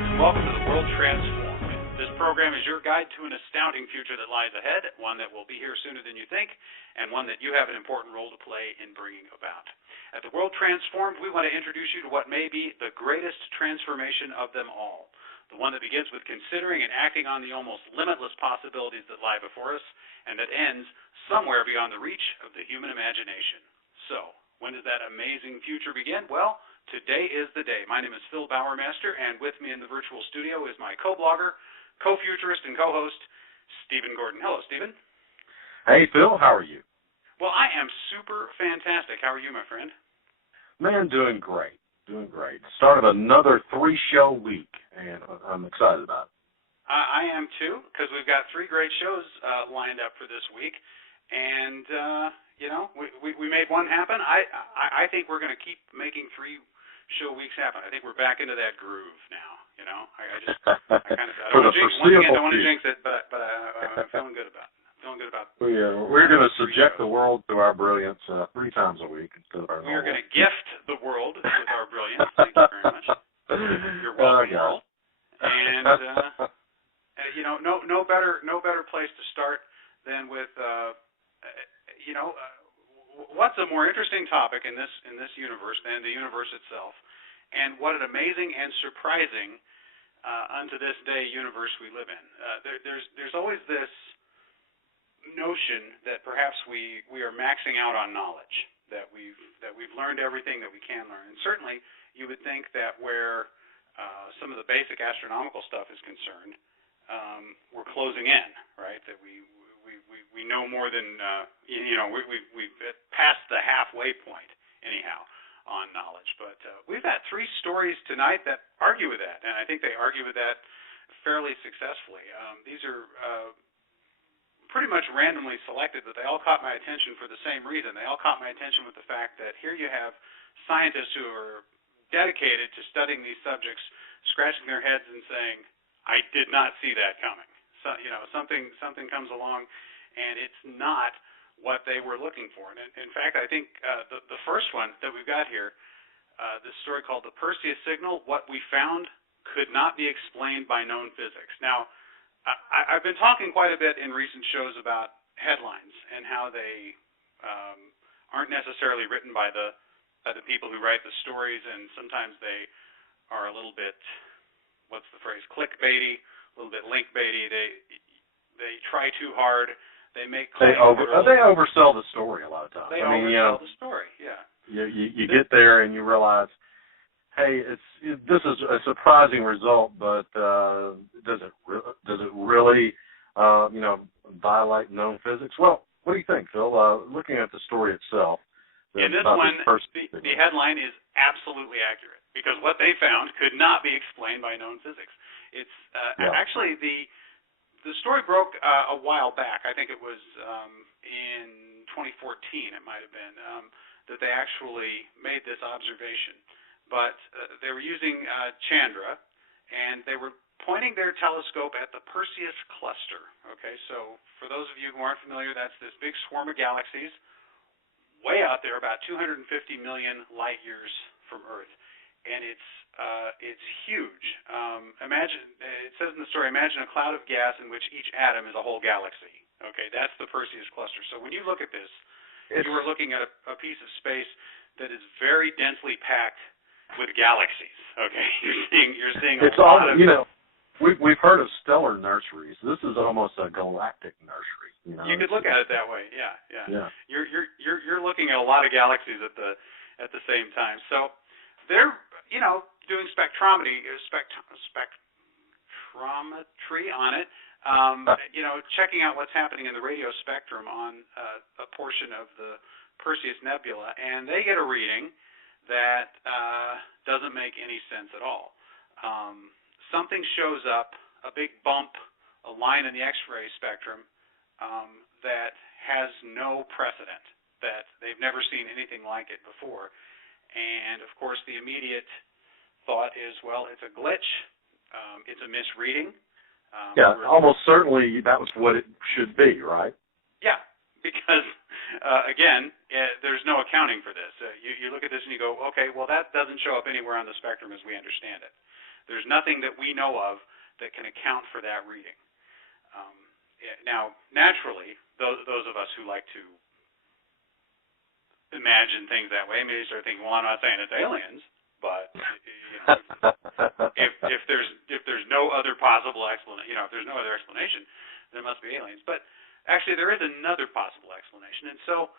friends, and welcome to The World Transformed. This program is your guide to an astounding future that lies ahead, one that will be here sooner than you think, and one that you have an important role to play in bringing about. At The World Transformed, we want to introduce you to what may be the greatest transformation of them all, the one that begins with considering and acting on the almost limitless possibilities that lie before us, and that ends somewhere beyond the reach of the human imagination. So, when does that amazing future begin? Well, today is the day. My name is Phil Bowermaster, and with me in the virtual studio is my co-blogger, co-futurist, and co-host, Stephen Gordon. Hello, Stephen. Hey, Phil. How are you? Well, I am super fantastic. How are you, my friend? Man, doing great. Doing great. Start of another 3-show week, and I'm excited about it. I am, too, because we've got 3 great shows lined up for this week, and, we made one happen. I think we're going to keep making 3-show weeks happen. I think we're back into that groove now. I don't want to jinx it, but I'm feeling good about it. We're going to subject the world to our brilliance 3 times a week instead of our We are going to gift the world with our brilliance. Thank you very much. You're welcome, world. And no better place to start than with what's a more interesting topic in this universe than the universe itself, and what an amazing and surprising unto this day universe we live in. There's always this notion that perhaps we are maxing out on knowledge, that we've learned everything that we can learn, and certainly you would think that where some of the basic astronomical stuff is concerned, we're closing in, right? That we know more than we've passed the halfway point anyhow on knowledge. But we've got 3 stories tonight that argue with that, and I think they argue with that fairly successfully. These are pretty much randomly selected, but they all caught my attention for the same reason. They all caught my attention with the fact that here you have scientists who are dedicated to studying these subjects, scratching their heads and saying, "I did not see that coming." So, something comes along, and it's not what they were looking for. And in fact, I think the first one that we've got here, this story called the Perseus signal, what we found could not be explained by known physics. Now, I've been talking quite a bit in recent shows about headlines and how they aren't necessarily written by the people who write the stories, and sometimes they are a little bit, what's the phrase, clickbaity, a little bit link-baity. They try too hard. They make claims. They oversell the story a lot of times. They oversell the story, yeah. You get there and you realize, hey, this is a surprising result, but does it really violate known physics? Well, what do you think, Phil? Looking at the story itself. In this one, the headline is absolutely accurate, because what they found could not be explained by known physics. It's actually the story broke a while back. I think it was in 2014, it might have been, that they actually made this observation. But they were using Chandra, and they were pointing their telescope at the Perseus cluster. Okay, so for those of you who aren't familiar, that's this big swarm of galaxies way out there, about 250 million light years from Earth, and it's huge. Imagine, it says in the story, imagine a cloud of gas in which each atom is a whole galaxy. Okay, that's the Perseus cluster. So when you look at this, you are looking at a piece of space that is very densely packed with galaxies. Okay, you're seeing a lot of. We've heard of stellar nurseries. This is almost a galactic nursery. You could look at it that way. Yeah. You're looking at a lot of galaxies at the same time. So they're doing spectrometry on it. Checking out what's happening in the radio spectrum on a portion of the Perseus Nebula, and they get a reading that doesn't make any sense at all. Something shows up, a big bump, a line in the X-ray spectrum that has no precedent, that they've never seen anything like it before. And, of course, the immediate thought is, well, it's a glitch, it's a misreading. Almost certainly that was what it should be, right? Yeah, because, again, there's no accounting for this. You look at this and you go, okay, well, that doesn't show up anywhere on the spectrum as we understand it. There's nothing that we know of that can account for that reading. Now, naturally, those of us who like to imagine things that way maybe start thinking, well, I'm not saying it's aliens, but if there's no other possible explanation, if there's no other explanation, there must be aliens. But actually, there is another possible explanation. And so,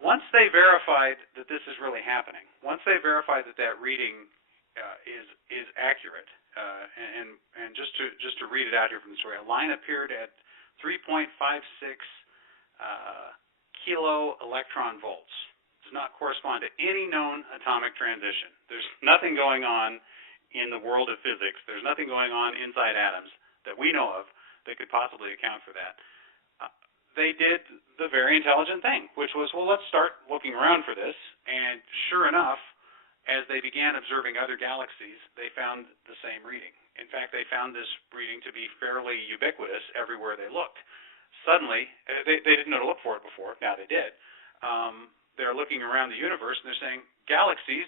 once they verified that this is really happening, once they verified that reading is accurate, and just to read it out here from the story, a line appeared at 3.56 kilo electron volts. Does not correspond to any known atomic transition. There's nothing going on in the world of physics. There's nothing going on inside atoms that we know of that could possibly account for that. They did the very intelligent thing, which was, well, let's start looking around for this. And sure enough, as they began observing other galaxies, they found the same reading. In fact, they found this reading to be fairly ubiquitous everywhere they looked. Suddenly, they didn't know to look for it before. Now they did. They're looking around the universe, and they're saying, galaxies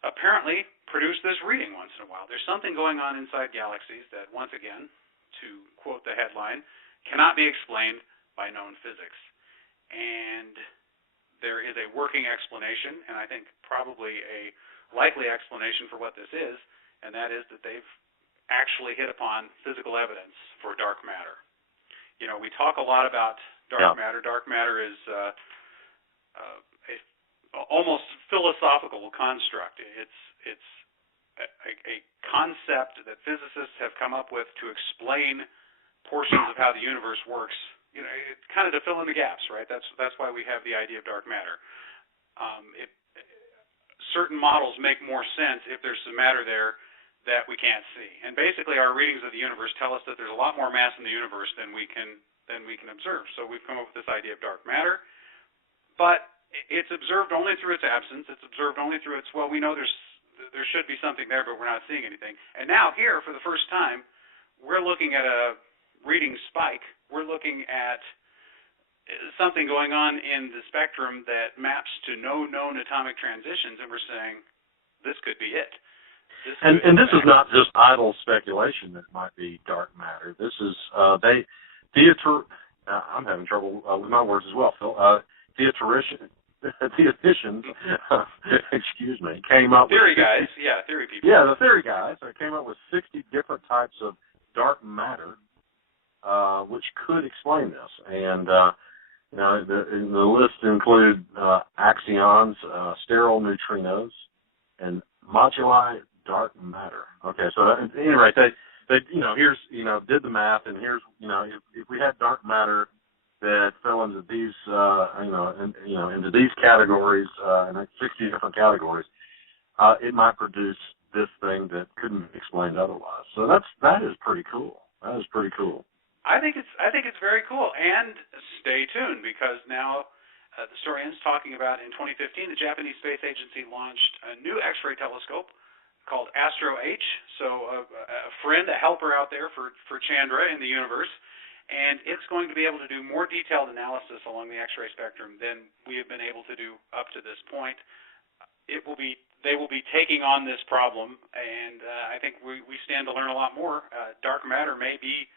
apparently produce this reading once in a while. There's something going on inside galaxies that, once again, to quote the headline, cannot be explained by known physics. And there is a working explanation, and I think probably a likely explanation for what this is, and that is that they've actually hit upon physical evidence for dark matter. We talk a lot about dark matter. Dark matter is a almost philosophical construct. It's a concept that physicists have come up with to explain portions of how the universe works. It's kind of to fill in the gaps, right? That's why we have the idea of dark matter. Certain models make more sense if there's some matter there that we can't see. And basically, our readings of the universe tell us that there's a lot more mass in the universe than we can observe. So we've come up with this idea of dark matter, but it's observed only through its absence. It's observed only through its, well, we know there should be something there, but we're not seeing anything. And now here, for the first time, we're looking at a reading spike. We're looking at something going on in the spectrum that maps to no known atomic transitions, and we're saying this could be it. And this is not just idle speculation that it might be dark matter. This is I'm having trouble with my words as well, Phil. Theoreticians, excuse me, came up theory with guys, theory people. Yeah, the theory guys came up with 60 different types of dark matter, which could explain this. And the list include axions, sterile neutrinos, and moduli dark matter. Okay, so at any rate, they here's did the math, and here's if we had dark matter that fell into these into these categories, and 60 different categories, it might produce this thing that couldn't be explained otherwise. So that is pretty cool. That is pretty cool. I think it's very cool. And stay tuned, because now the story ends talking about in 2015 the Japanese Space Agency launched a new X-ray telescope called Astro H. So a friend, a helper out there for Chandra in the universe, and it's going to be able to do more detailed analysis along the X-ray spectrum than we have been able to do up to this point. They will be taking on this problem, and I think we stand to learn a lot more. Dark matter maybe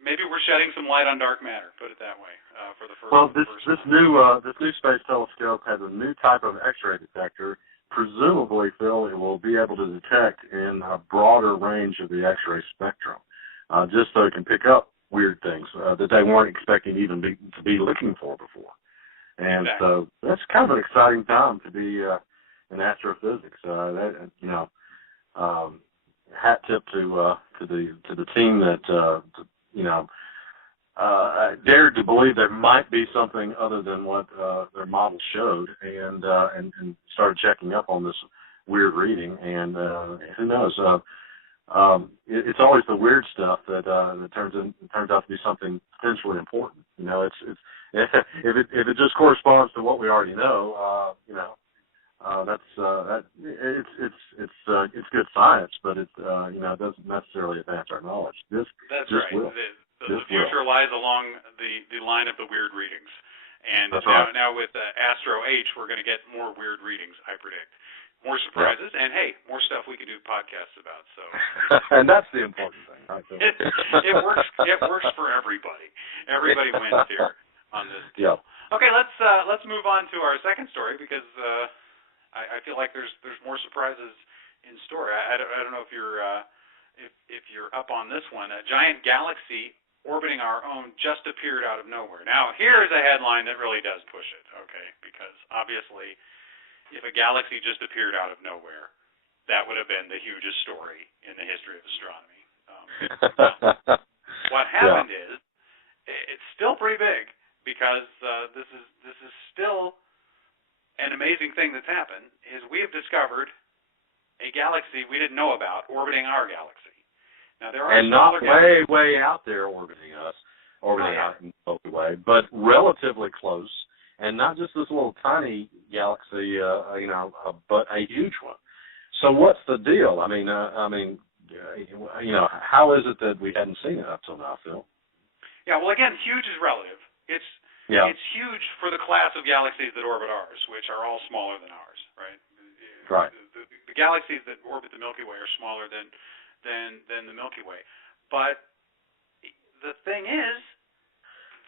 we're shedding some light on dark matter. Put it that way. For the first. Well, this new space telescope has a new type of X-ray detector. Presumably, Phil, it will be able to detect in a broader range of the X-ray spectrum, just so it can pick up weird things that they weren't expecting even to be looking for before. And exactly. So that's kind of an exciting time to be in astrophysics. Hat tip to the team that dared to believe there might be something other than what their model showed, and started checking up on this weird reading. And who knows? It's always the weird stuff that turns out to be something potentially important. It's if it just corresponds to what we already know, it's good science, but it doesn't necessarily advance our knowledge. That's right. Will. The future lies along the line of the weird readings, and That's right. now with Astro H, we're going to get more weird readings, I predict. more surprises, and hey, more stuff we can do podcasts about. So, and that's the important thing, right? it works. It works for everybody. Everybody wins here on this deal. Yeah. Okay, let's move on to our second story because I feel like there's more surprises in store. I don't know if you're up on this one. A giant galaxy orbiting our own just appeared out of nowhere. Now, here's a headline that really does push it, okay? Because obviously, if a galaxy just appeared out of nowhere, that would have been the hugest story in the history of astronomy. What happened is, it's still pretty big because this is still an amazing thing that's happened. Is we have discovered a galaxy we didn't know about orbiting our galaxy. Now there are and not way out there orbiting us, out in the Milky Way, but relatively close, and not just this little tiny galaxy, but a huge one. So what's the deal? I mean, how is it that we hadn't seen it up till now, Phil? Yeah, well, again, huge is relative. It's huge for the class of galaxies that orbit ours, which are all smaller than ours, right? Right. The galaxies that orbit the Milky Way are smaller than the Milky Way. But the thing is,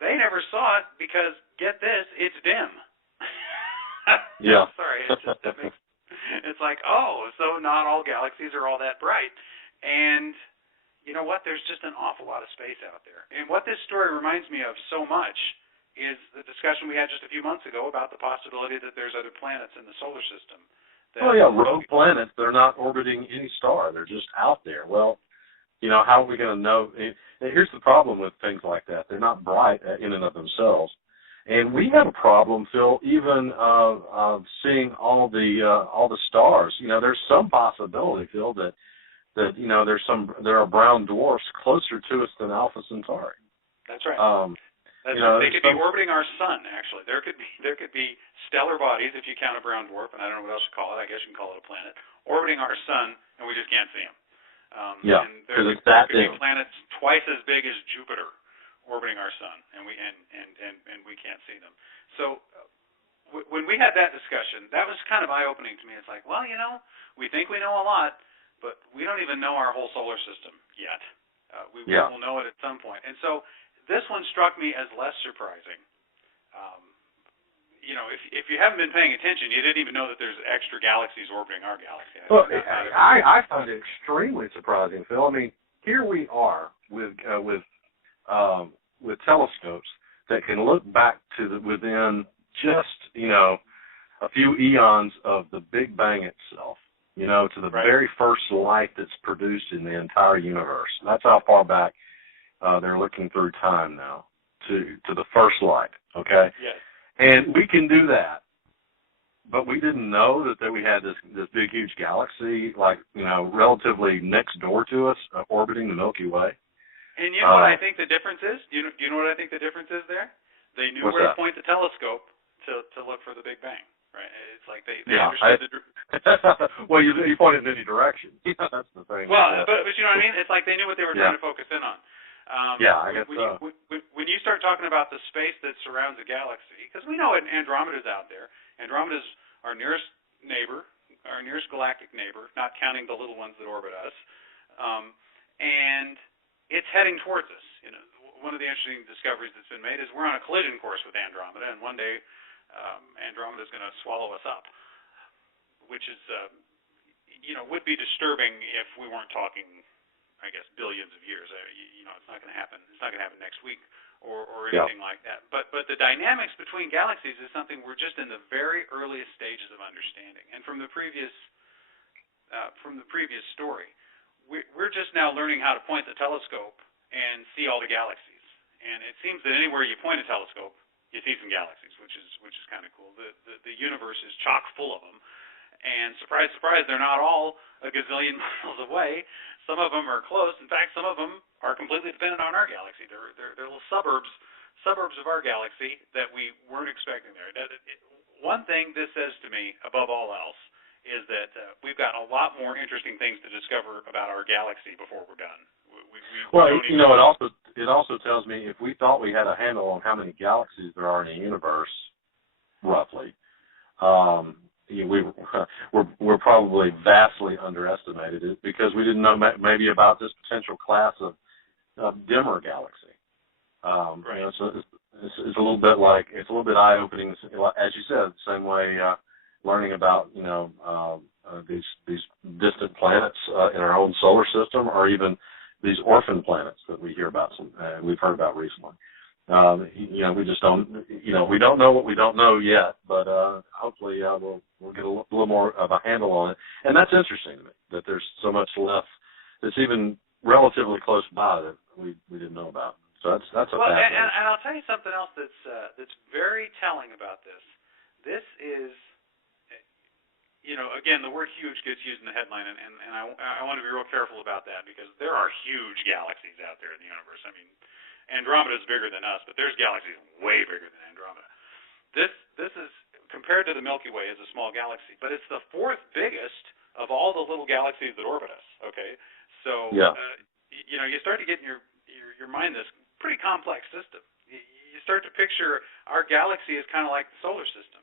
they never saw it because, get this, it's dim. Yeah. Sorry, it's like, oh, so not all galaxies are all that bright. And you know what? There's just an awful lot of space out there. And what this story reminds me of so much is the discussion we had just a few months ago about the possibility that there's other planets in the solar system. Rogue planets. They're not orbiting any star. They're just out there. Well, how are we going to know? Here's the problem with things like that. They're not bright in and of themselves. And we have a problem, Phil, even of seeing all the stars. There's some possibility, Phil, that there are brown dwarfs closer to us than Alpha Centauri. That's right. They could be orbiting our sun. Actually, there could be stellar bodies, if you count a brown dwarf, and I don't know what else to call it. I guess you can call it a planet, orbiting our sun, and we just can't see them. Because there could be planets twice as big as Jupiter orbiting our sun, and we can't see them. So when we had that discussion, that was kind of eye-opening to me. It's like, well, we think we know a lot, but we don't even know our whole solar system yet. We will know it at some point, and so. This one struck me as less surprising. If you haven't been paying attention, you didn't even know that there's extra galaxies orbiting our galaxy. Well, I find it extremely surprising, Phil. I mean, here we are with telescopes that can look back to within just a few eons of the Big Bang itself. To the very first light that's produced in the entire universe. That's how far back. They're looking through time now to the first light, okay? Yes. And we can do that, but we didn't know that we had this big, huge galaxy, relatively next door to us, orbiting the Milky Way. And you know what I think the difference is? Do you know what I think the difference is there? They knew where to point the telescope to look for the Big Bang, right? It's like they understood well, you point it in any direction. That's the thing. Well, but you know what I mean? It's like they knew what they were trying to focus in on. I guess so. When you start talking about the space that surrounds a galaxy, because we know Andromeda's out there. Andromeda's our nearest neighbor, our nearest galactic neighbor, not counting the little ones that orbit us, and it's heading towards us. One of the interesting discoveries that's been made is we're on a collision course with Andromeda, and one day Andromeda's going to swallow us up, which is, would be disturbing if we weren't talking. I guess billions of years. It's not going to happen. It's not going to happen next week or anything like that. But the dynamics between galaxies is something we're just in the very earliest stages of understanding. And from the previous story, we're just now learning how to point the telescope and see all the galaxies. And it seems that anywhere you point a telescope, you see some galaxies, which is kind of cool. The universe is chock full of them. And surprise, surprise, they're not all a gazillion miles away. Some of them are close. In fact, some of them are completely dependent on our galaxy. They're little suburbs of our galaxy that we weren't expecting there. One thing this says to me, above all else, is that we've got a lot more interesting things to discover about our galaxy before we're done. It also tells me if we thought we had a handle on how many galaxies there are in the universe, roughly, we're probably vastly underestimated it because we didn't know maybe about this potential class of dimmer galaxy. Right. You know, so it's a little bit like, it's a little bit eye-opening, as you said, the same way learning about, you know, these distant planets in our own solar system, or even these orphan planets that we hear about, we've heard about recently. You know, we just don't, you know, we don't know what we don't know yet, but hopefully we'll get a little more of a handle on it. And that's interesting to me, that there's so much left that's even relatively close by that we didn't know about. So that's a well, fascinating. and I'll tell you something else that's very telling about this. This is, you know, again, the word huge gets used in the headline, and I want to be real careful about that, because there are huge galaxies out there in the universe. I mean, Andromeda is bigger than us, but there's galaxies way bigger than Andromeda. This is, compared to the Milky Way, is a small galaxy, but it's the fourth biggest of all the little galaxies that orbit us. Okay, so Yeah. you know, you start to get in your mind this pretty complex system. You start to picture our galaxy as kind of like the solar system.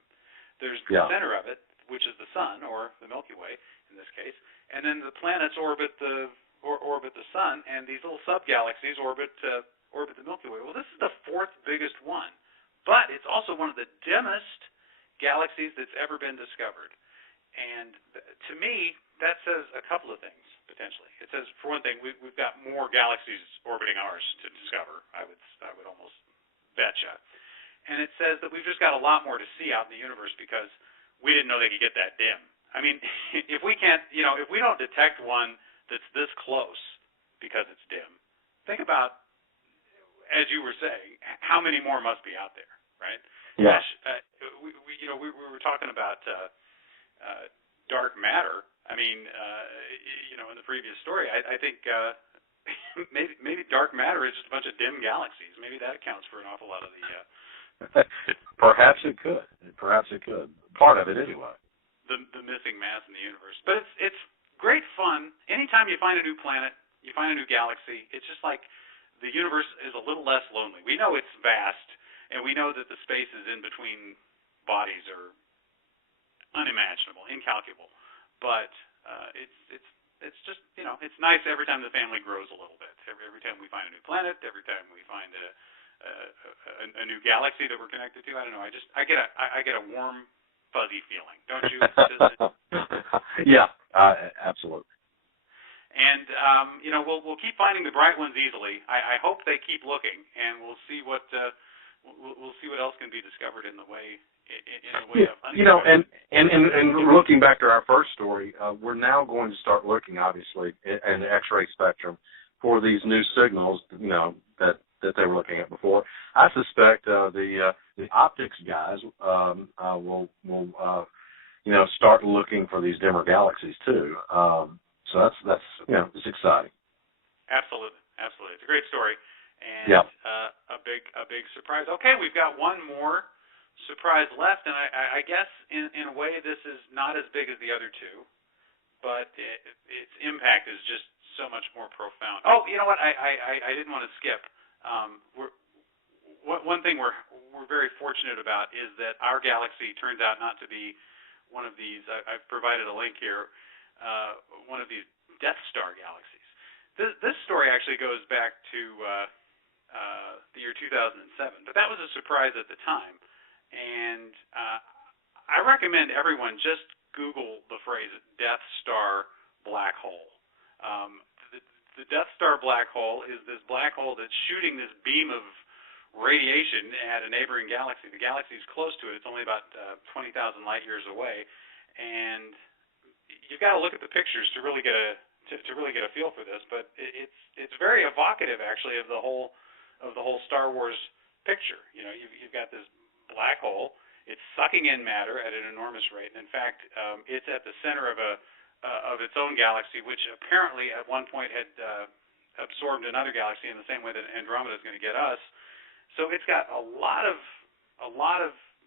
There's the center of it, which is the sun, or the Milky Way in this case, and then the planets orbit the sun, and these little sub-galaxies orbit the Milky Way. Well, this is the fourth biggest one, but it's also one of the dimmest galaxies that's ever been discovered. And to me, that says a couple of things, potentially. It says, for one thing, we've got more galaxies orbiting ours to discover, I would almost betcha. And it says that we've just got a lot more to see out in the universe, because we didn't know they could get that dim. I mean, if we can't, you know, if we don't detect one that's this close because it's dim, think about, as you were saying, how many more must be out there, right? Yeah. Gosh, we were talking about dark matter. I mean, you know, in the previous story, I think maybe dark matter is just a bunch of dim galaxies. Maybe that accounts for an awful lot of the. Perhaps it could. Perhaps it could. Part of it, anyway. The missing mass in the universe. But it's great fun. Anytime you find a new planet, you find a new galaxy, it's just like the universe is a little less lonely. We know it's vast, and we know that the spaces in between bodies are unimaginable, incalculable. But it's just, you know, it's nice every time the family grows a little bit. Every time we find a new planet, every time we find a new galaxy that we're connected to. I don't know. I get a warm, fuzzy feeling, don't you? Yeah, absolutely. And you know, we'll keep finding the bright ones easily. I hope they keep looking, and we'll see what else can be discovered in the way. You know, and looking back to our first story, we're now going to start looking, obviously, in the X-ray spectrum for these new signals, you know, that they were looking at before. I suspect the optics guys will you know, start looking for these dimmer galaxies too. So that's you know, it's exciting. Absolutely. It's a great story, and a big surprise. Okay, we've got one more surprise left, and I guess in a way this is not as big as the other two, but its impact is just so much more profound. Oh, you know what? I didn't want to skip. One thing we're very fortunate about is that our galaxy turns out not to be one of these. I've provided a link here. One of these Death Star galaxies. This story actually goes back to the year 2007, but that was a surprise at the time. And I recommend everyone just Google the phrase Death Star black hole. The Death Star black hole is this black hole that's shooting this beam of radiation at a neighboring galaxy. The galaxy is close to it. It's only about 20,000 light years away, and you've got to look at the pictures to really get a feel for this. But it's very evocative, actually, of the whole Star Wars picture. You know, you've got this black hole. It's sucking in matter at an enormous rate, and in fact, it's at the center of its own galaxy, which apparently at one point had absorbed another galaxy in the same way that Andromeda is going to get us. So it's got a lot of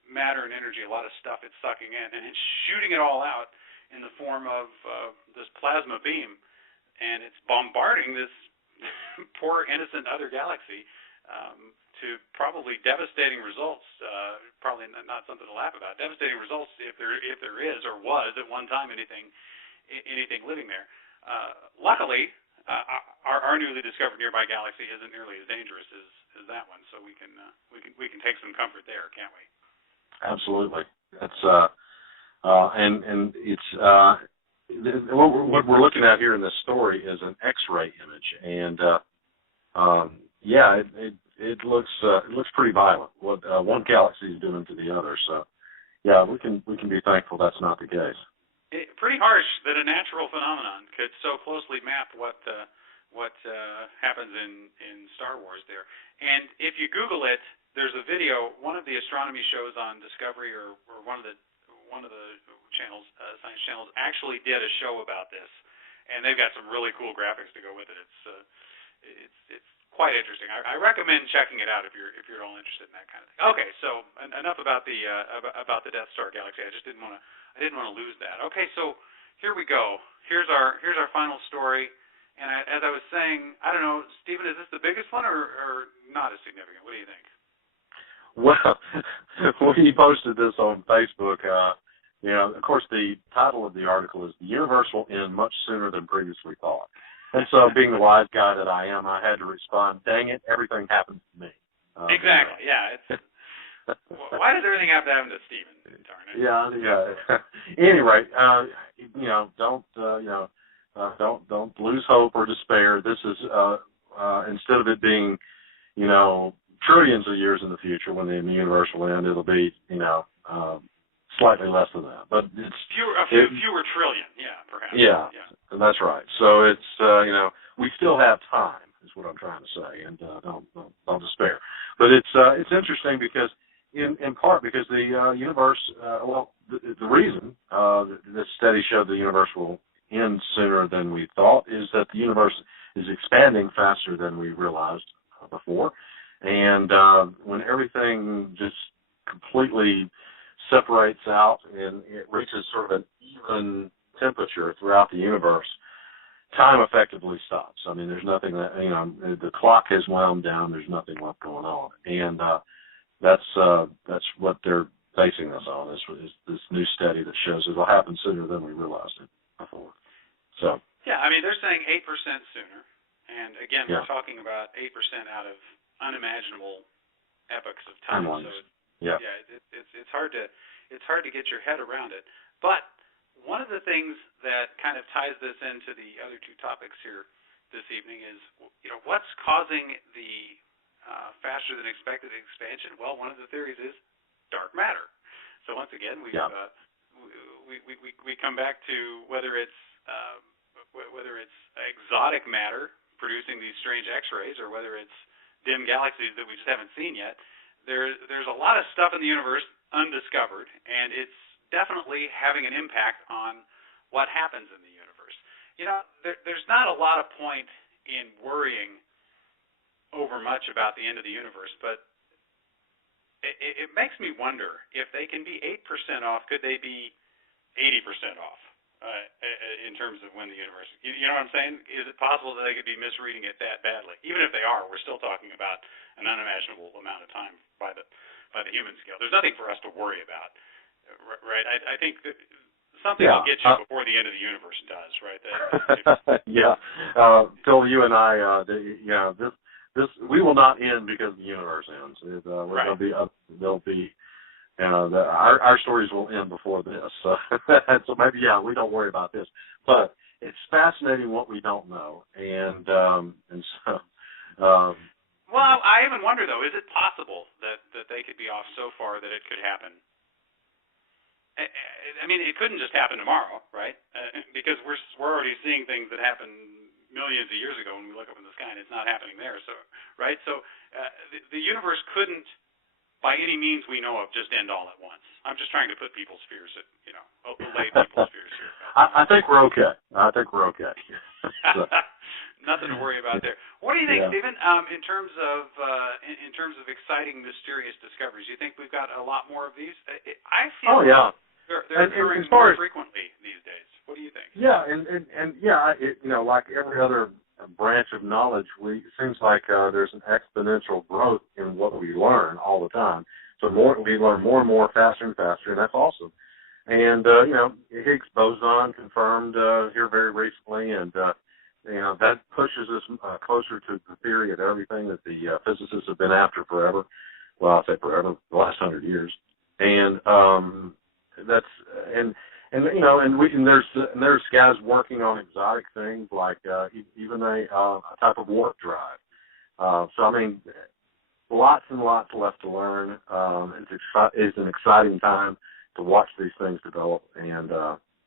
matter and energy, a lot of stuff it's sucking in, and it's shooting it all out in the form of this plasma beam, and it's bombarding this poor innocent other galaxy probably devastating results. Probably not something to laugh about. Devastating results if there is or was at one time anything living there. Luckily, our newly discovered nearby galaxy isn't nearly as dangerous as that one, so we can take some comfort there, can't we? Absolutely. That's and it's what we're looking at here in this story is an X-ray image, and yeah, it looks pretty violent. What one galaxy is doing to the other. So yeah, we can be thankful that's not the case. Pretty harsh that a natural phenomenon could so closely map what happens in Star Wars there. And if you Google it, there's a video. One of the astronomy shows on Discovery or one of the channels, science channels, actually did a show about this, and they've got some really cool graphics to go with it. It's quite interesting. I recommend checking it out if you're at all interested in that kind of thing. Okay, so enough about the Death Star galaxy. I just didn't want to lose that. Okay, so here we go. Here's our final story. And as I was saying, I don't know, Stephen, is this the biggest one or not as significant? What do you think? Well, when you posted this on Facebook, of course, the title of the article is "The Universe Will End Much Sooner Than Previously Thought." And so, being the wise guy that I am, I had to respond, "Dang it, everything happens to me." Exactly. Yeah. Why does everything have to happen to Stephen? Darn it. Yeah. Anyway, don't lose hope or despair. This is instead of it being, trillions of years in the future when the universe will end, it'll be, slightly less than that. But it's fewer trillion, perhaps. Yeah, that's right. So it's we still have time, is what I'm trying to say, and don't despair. But it's interesting because in part because the universe, the reason this study showed the universe will end sooner than we thought is that the universe is expanding faster than we realized before. And when everything just completely separates out and it reaches sort of an even temperature throughout the universe, time effectively stops. I mean, there's nothing that, the clock has wound down, there's nothing left going on. And that's what they're basing this on, this new study that shows it will happen sooner than we realized it before. So yeah, I mean, they're saying 8% sooner. And again, we're talking about 8% out of unimaginable epochs of time. So it's hard to get your head around it. But one of the things that kind of ties this into the other two topics here this evening is, what's causing the faster than expected expansion? Well, one of the theories is dark matter. So once again, we come back to whether it's exotic matter producing these strange X-rays, or whether it's dim galaxies that we just haven't seen yet. There's a lot of stuff in the universe undiscovered, and it's definitely having an impact on what happens in the universe. There's not a lot of point in worrying over much about the end of the universe, but it makes me wonder if they can be 8% off, could they be 80% off in terms of when the universe, you know what I'm saying? Is it possible that they could be misreading it that badly? Even if they are, we're still talking about an unimaginable amount of time by the human scale. There's nothing for us to worry about, right? I think that something will get you before the end of the universe does, right? Phil, you and I, this we will not end because the universe ends. There'll be our stories will end before this. So maybe we don't worry about this, but it's fascinating what we don't know, and so. Well, I even wonder though, is it possible that they could be off so far that it could happen? I mean, it couldn't just happen tomorrow, right? Because we're already seeing things that happened millions of years ago when we look up in the sky, and it's not happening there. So, right? So, the universe couldn't, by any means we know of, just end all at once. I'm just trying to put people's fears at, allay people's fears here. I think we're okay. So. Nothing to worry about there. What do you think, Stephen? In terms of exciting, mysterious discoveries, you think we've got a lot more of these? I feel they're occurring more frequently these days. What do you think? Yeah, and like every other branch of knowledge, it seems like there's an exponential growth in what we learn all the time. So we learn more and more, faster and faster, and that's awesome. And Higgs boson confirmed here very recently, and that pushes us closer to the theory of everything that the physicists have been after forever. Well, I'll say forever, the last 100 years. And there's guys working on exotic things like even a type of warp drive. So I mean, lots and lots left to learn. It's an exciting time to watch these things develop, and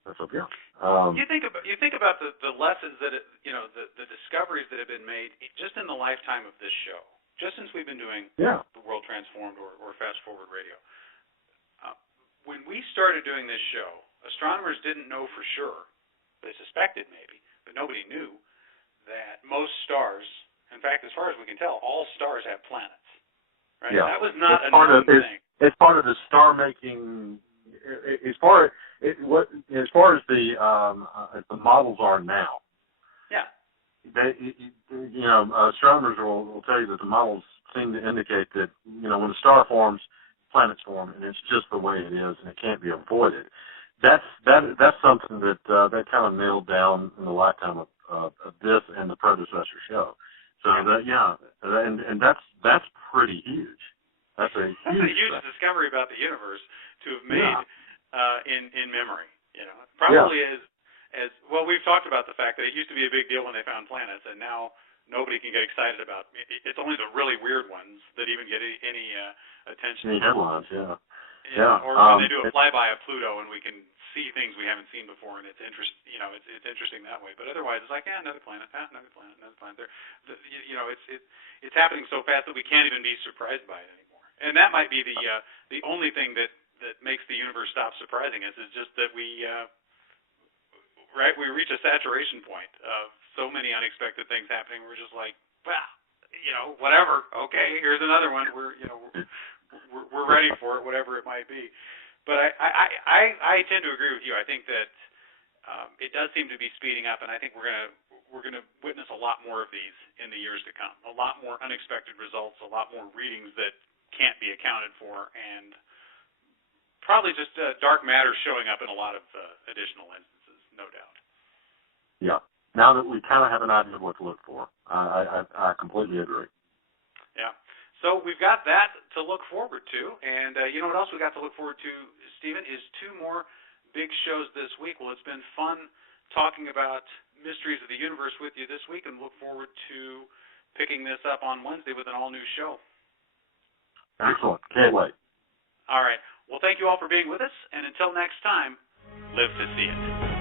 that's up here. You think about the lessons that the discoveries that have been made just in the lifetime of this show, just since we've been doing the World Transformed or Fast Forward Radio. When we started doing this show, astronomers didn't know for sure. They suspected maybe, but nobody knew that most stars, in fact, as far as we can tell, all stars have planets. Right? Yeah. That was not a known thing. It's part of the star making. As far as the models are now. Yeah. Astronomers will tell you that the models seem to indicate that when a star forms, planets form, and it's just the way it is, and it can't be avoided. That's something that kind of nailed down in the lifetime of this and the predecessor show. So and that's pretty huge. That's a huge discovery about the universe to have made in memory. Probably as well. We've talked about the fact that it used to be a big deal when they found planets, and now nobody can get excited about. It's only the really weird ones that even get any attention. Any headlines, yeah. Or when they do a flyby of Pluto and we can see things we haven't seen before, and it's it's interesting that way. But otherwise, it's like, another planet, another planet, another planet. It's happening so fast that we can't even be surprised by it anymore. And that might be the only thing that makes the universe stop surprising us is just that we reach a saturation point of so many unexpected things happening. We're just like, whatever. Okay, here's another one. We're ready for it, whatever it might be. But I tend to agree with you. I think that it does seem to be speeding up, and I think we're gonna witness a lot more of these in the years to come. A lot more unexpected results, a lot more readings that can't be accounted for, and probably just dark matter showing up in a lot of additional instances, no doubt. Yeah. Now that we kind of have an idea of what to look for, I completely agree. Yeah. So we've got that to look forward to, and you know what else we got to look forward to, Stephen, is 2 more big shows this week. Well, it's been fun talking about mysteries of the universe with you this week, and look forward to picking this up on Wednesday with an all-new show. Excellent. Can't wait. All right. Well, thank you all for being with us, and until next time, live to see it.